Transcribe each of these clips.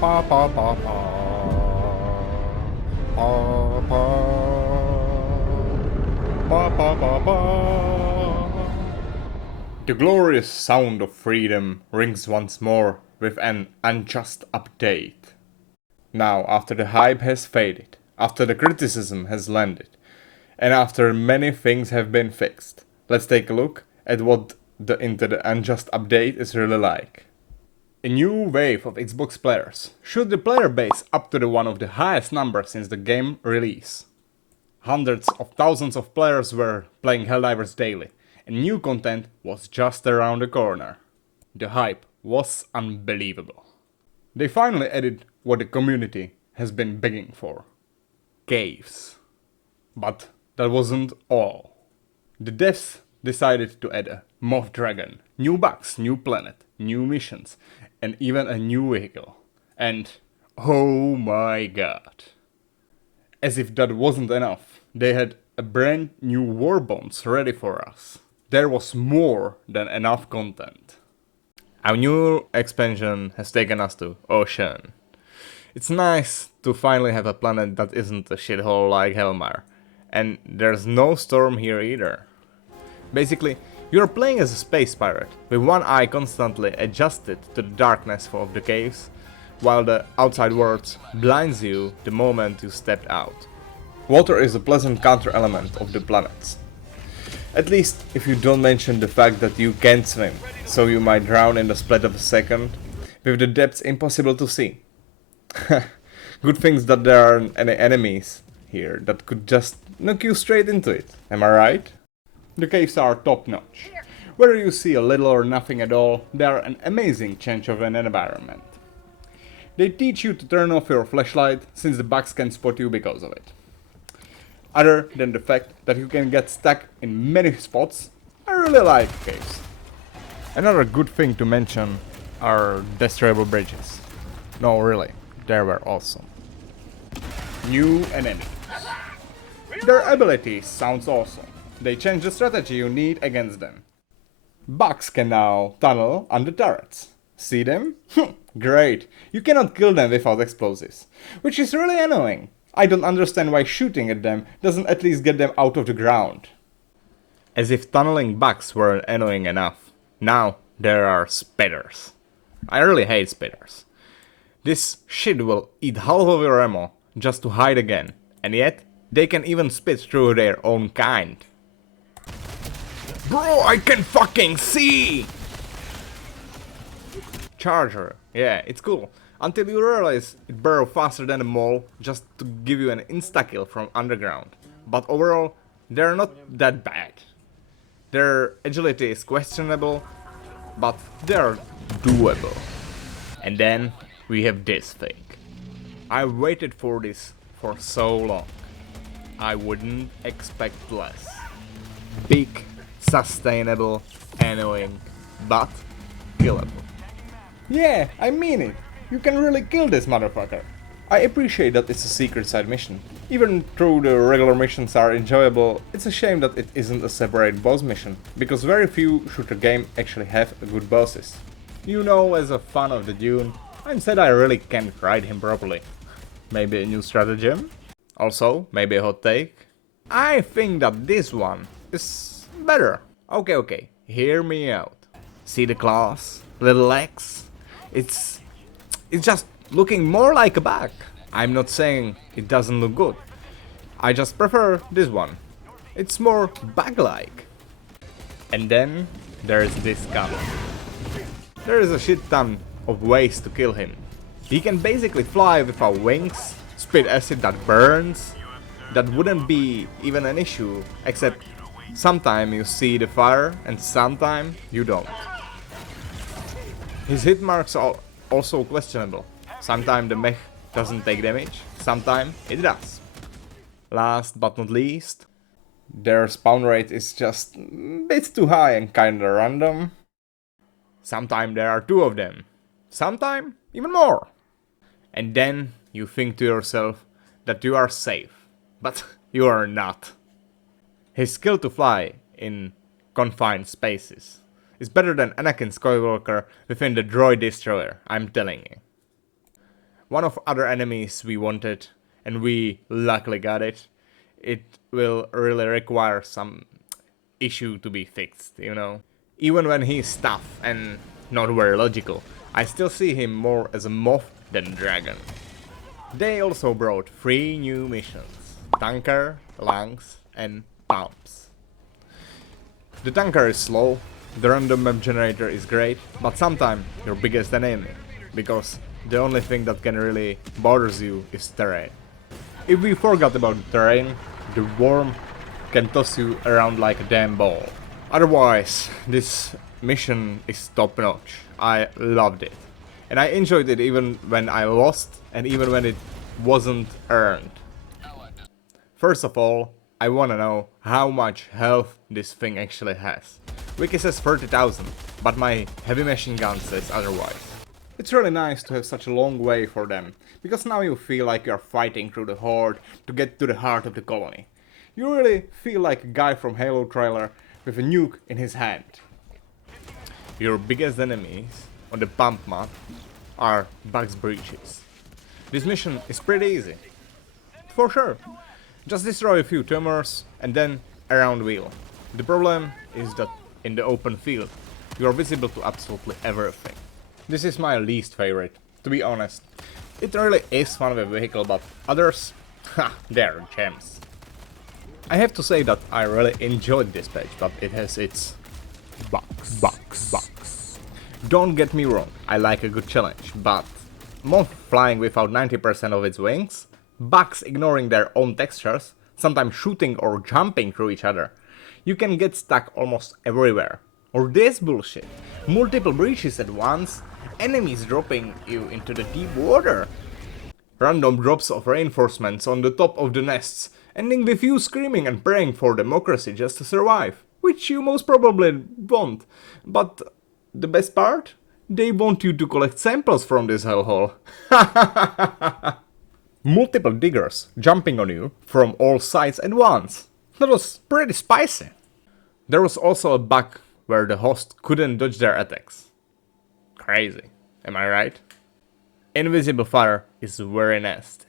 Pa pa pa pa. Pa pa. Pa pa pa pa. The glorious sound of freedom rings once more with an Unjust update. Now, after the hype has faded, after the criticism has landed, and after many things have been fixed, let's take a look at what into the Unjust update is really like. A new wave of Xbox players shoot the player base up to the one of the highest numbers since the game release. Hundreds of thousands of players were playing Helldivers daily, and new content was just around the corner. The hype was unbelievable. They finally added what the community has been begging for: caves. But that wasn't all. The devs decided to add a Moth Dragon, new bugs, new planet, new missions, and even a new vehicle. And oh my god. As if that wasn't enough, they had a brand new war bonds ready for us. There was more than enough content. Our new expansion has taken us to Ocean. It's nice to finally have a planet that isn't a shithole like Hellmire. And there's no storm here either. Basically, you're playing as a space pirate, with one eye constantly adjusted to the darkness of the caves, while the outside world blinds you the moment you stepped out. Water is a pleasant counter-element of the planets. At least if you don't mention the fact that you can't swim, so you might drown in the split of a second, with the depths impossible to see. Good things that there aren't any enemies here that could just knock you straight into it, am I right? The caves are top notch. Whether you see a little or nothing at all, they are an amazing change of an environment. They teach you to turn off your flashlight, since the bugs can spot you because of it. Other than the fact that you can get stuck in many spots, I really like caves. Another good thing to mention are destroyable bridges. No, really, they were awesome. New enemies. Their abilities sounds awesome. They change the strategy you need against them. Bugs can now tunnel under turrets. See them? Great, you cannot kill them without explosives, which is really annoying. I don't understand why shooting at them doesn't at least get them out of the ground. As if tunneling bugs weren't annoying enough, now there are spitters. I really hate spitters. This shit will eat half of your ammo just to hide again, and yet they can even spit through their own kind. Bro, I can fucking see! Charger, yeah, it's cool. Until you realize it burrows faster than a mole just to give you an insta-kill from underground. But overall, they're not that bad. Their agility is questionable, but they're doable. And then we have this thing. I waited for this for so long. I wouldn't expect less. Big, sustainable, annoying, but killable. Yeah, I mean it. You can really kill this motherfucker. I appreciate that it's a secret side mission. Even though the regular missions are enjoyable, it's a shame that it isn't a separate boss mission, because very few shooter games actually have good bosses. You know, as a fan of the Dune, I'm sad I really can't ride him properly. Maybe a new stratagem? Also, maybe a hot take? I think that this one is better. Okay, hear me out. See the claws, little legs? It's just looking more like a bug. I'm not saying it doesn't look good. I just prefer this one. It's more bug-like. And then there's this gun. There is a shit ton of ways to kill him. He can basically fly without wings, spit acid that burns. That wouldn't be even an issue, except sometime you see the fire and sometime you don't. His hit marks are also questionable. Sometimes the mech doesn't take damage, sometimes it does. Last but not least, their spawn rate is just a bit too high and kinda random. Sometimes there are two of them, sometimes even more. And then you think to yourself that you are safe, but you are not. His skill to fly in confined spaces is better than Anakin Skywalker within the droid destroyer, I'm telling you. one of other enemies we wanted, and we luckily got it. It will really require some issue to be fixed, you know. Even when he's tough and not very logical, I still see him more as a moth than a dragon. They also brought 3 new missions: Tanker, Lungs, and Pumps. The Tanker is slow, the random map generator is great, but sometimes your biggest enemy, because the only thing that can really bothers you is terrain. If we forgot about the terrain, the worm can toss you around like a damn ball. Otherwise, this mission is top notch. I loved it. And I enjoyed it even when I lost and even when it wasn't earned. First of all, I wanna know how much health this thing actually has. Wiki says 30,000, but my heavy machine gun says otherwise. It's really nice to have such a long way for them, because now you feel like you're fighting through the horde to get to the heart of the colony. You really feel like a guy from Halo trailer with a nuke in his hand. Your biggest enemies on the pump map are Bugs breaches. This mission is pretty easy. For sure. Just destroy a few tumors and then a round wheel. The problem is that in the open field you are visible to absolutely everything. This is my least favorite, to be honest. It really is fun with a vehicle, but others, they're gems. I have to say that I really enjoyed this patch, but it has its bugs. Don't get me wrong, I like a good challenge, but moth flying without 90% of its wings, bugs ignoring their own textures, sometimes shooting or jumping through each other, you can get stuck almost everywhere. Or this bullshit, multiple breaches at once, enemies dropping you into the deep water, random drops of reinforcements on the top of the nests, ending with you screaming and praying for democracy just to survive, which you most probably won't. But the best part? They want you to collect samples from this hellhole. Multiple diggers jumping on you from all sides at once. That was pretty spicy. There was also a bug where the host couldn't dodge their attacks. Crazy, am I right? Invisible fire is very nasty.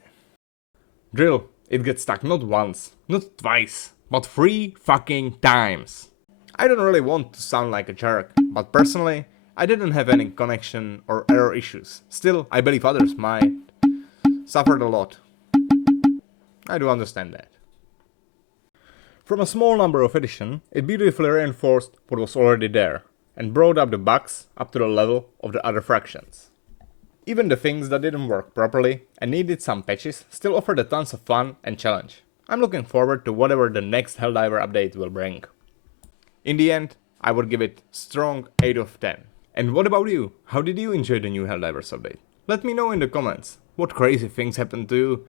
Drill, it gets stuck not once, not twice, but 3 fucking times. I don't really want to sound like a jerk, but personally, I didn't have any connection or error issues. Still, I believe others might. Suffered a lot. I do understand that. From a small number of editions, it beautifully reinforced what was already there, and brought up the bugs up to the level of the other fractions. Even the things that didn't work properly and needed some patches still offered a tons of fun and challenge. I'm looking forward to whatever the next Helldiver update will bring. In the end, I would give it strong 8 of 10. And what about you? How did you enjoy the new Helldivers update? Let me know in the comments. What crazy things happened to you?